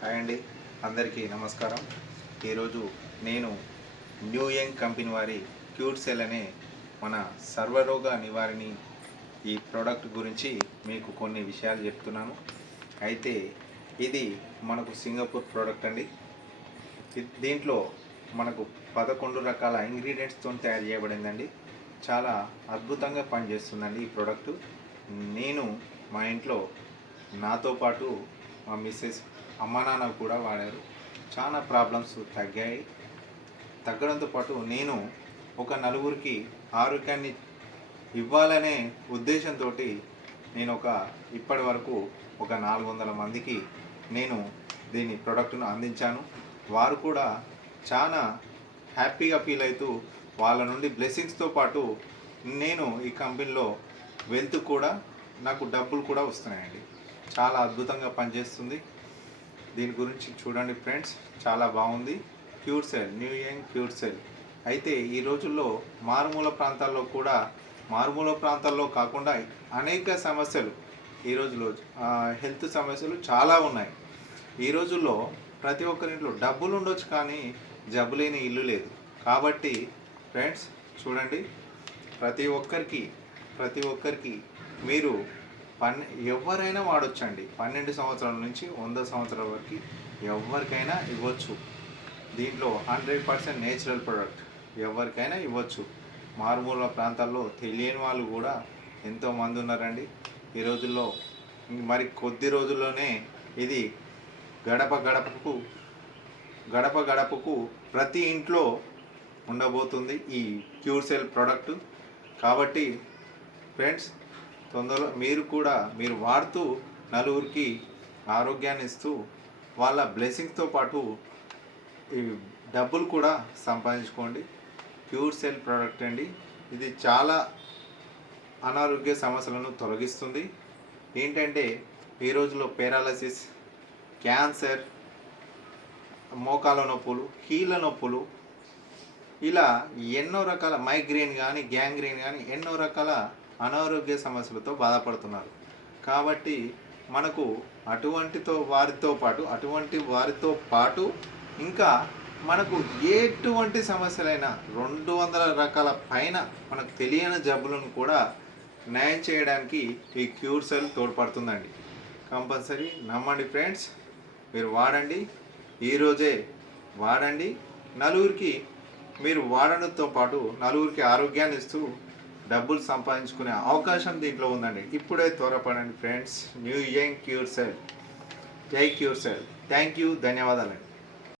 Hi అండి, అందరికీ నమస్కారం. ఈరోజు నేను న్యూ యంగ్ కంపెనీ వారి క్యూర్ సెల్ అనే మన సర్వరోగ నివారణి ఈ ప్రోడక్ట్ గురించి మీకు కొన్ని విషయాలు చెప్తున్నాను. అయితే ఇది మనకు సింగపూర్ ప్రోడక్ట్ అండి. దీంట్లో మనకు 11 రకాల ఇంగ్రీడియంట్స్తో తయారు చేయబడిందండి. చాలా అద్భుతంగా పనిచేస్తుందండి ఈ ప్రోడక్టు. నేను మా ఇంట్లో నాతో పాటు మా మిస్సెస్ అమ్మా నాన్న కూడా వాడారు. చాలా ప్రాబ్లమ్స్ తగ్గడంతో పాటు నేను ఒక నలుగురికి ఆరోగ్యాన్ని ఇవ్వాలనే ఉద్దేశంతో నేను ఇప్పటి వరకు ఒక 400 మందికి నేను దీని ప్రోడక్ట్ను అందించాను. వారు కూడా చాలా హ్యాపీగా ఫీల్ అవుతూ వాళ్ళ నుండి బ్లెస్సింగ్స్తో పాటు నేను ఈ కంపెనీలో వెల్త్ కూడా నాకు డబ్బులు కూడా వస్తున్నాయండి. చాలా అద్భుతంగా పనిచేస్తుంది. దీని గురించి చూడండి ఫ్రెండ్స్, చాలా బాగుంది. Cure cell, new young cure cell. అయితే ఈ రోజుల్లో మారుమూల ప్రాంతాల్లో కాకుండా అనేక సమస్యలు ఈ రోజులో హెల్త్ సమస్యలు చాలా ఉన్నాయి. ఈ రోజుల్లో ప్రతి ఒక్కరింట్లో డబ్బులు ఉండొచ్చు కానీ జబ్బు లేని ఇల్లు లేదు. కాబట్టి ఫ్రెండ్స్ చూడండి, ప్రతి ఒక్కరికి మీరు ఎవరైనా వాడొచ్చండి. 12 సంవత్సరాల నుంచి 100 సంవత్సరాల వరకు ఎవరికైనా ఇవ్వచ్చు. దీంట్లో 100% నేచురల్ ప్రోడక్ట్, ఎవరికైనా ఇవ్వచ్చు. మారుమూల ప్రాంతాల్లో తెలియని వాళ్ళు కూడా ఎంతోమంది ఉన్నారండి ఈ రోజుల్లో. మరి కొద్ది రోజుల్లోనే ఇది గడప గడపకు ప్రతి ఇంట్లో ఉండబోతుంది ఈ క్యూర్ సెల్ ప్రోడక్ట్. కాబట్టి ఫ్రెండ్స్, తొందరలో మీరు వాడుతూ నలుగురికి ఆరోగ్యాన్ని ఇస్తూ వాళ్ళ బ్లెస్సింగ్స్తో పాటు ఈ డబ్బులు కూడా సంపాదించుకోండి. క్యూర్ సెల్ ప్రోడక్ట్ అండి. ఇది చాలా అనారోగ్య సమస్యలను తొలగిస్తుంది. ఏంటంటే ఈ రోజుల్లో పారాలసిస్, క్యాన్సర్, మోకాల నొప్పులు, కీళ్ళ నొప్పులు, ఇలా ఎన్నో రకాల మైగ్రేన్ కానీ గ్యాంగ్రీన్ కానీ ఎన్నో రకాల అనారోగ్య సమస్యలతో బాధపడుతున్నారు. కాబట్టి మనకు అటువంటి వారితో పాటు ఇంకా మనకు ఎటువంటి సమస్యలైనా 200 రకాల పైన మనకు తెలియని జబ్బులను కూడా నయం చేయడానికి ఈ క్యూర్ సెల్ తోడ్పడుతుందండి. కంపల్సరీ నమ్మండి ఫ్రెండ్స్, మీరు వాడండి. ఈరోజే వాడండి. నలుగురికి మీరు వాడడంతో పాటు నలుగురికి ఆరోగ్యాన్ని ఇస్తూ డబ్బులు సంపాదించుకునే అవకాశం దీంట్లో ఉందండి. ఇప్పుడే త్వరపడండి friends. New young cure cell, జై క్యూర్ సెల్. థ్యాంక్ యూ, ధన్యవాదాలండి.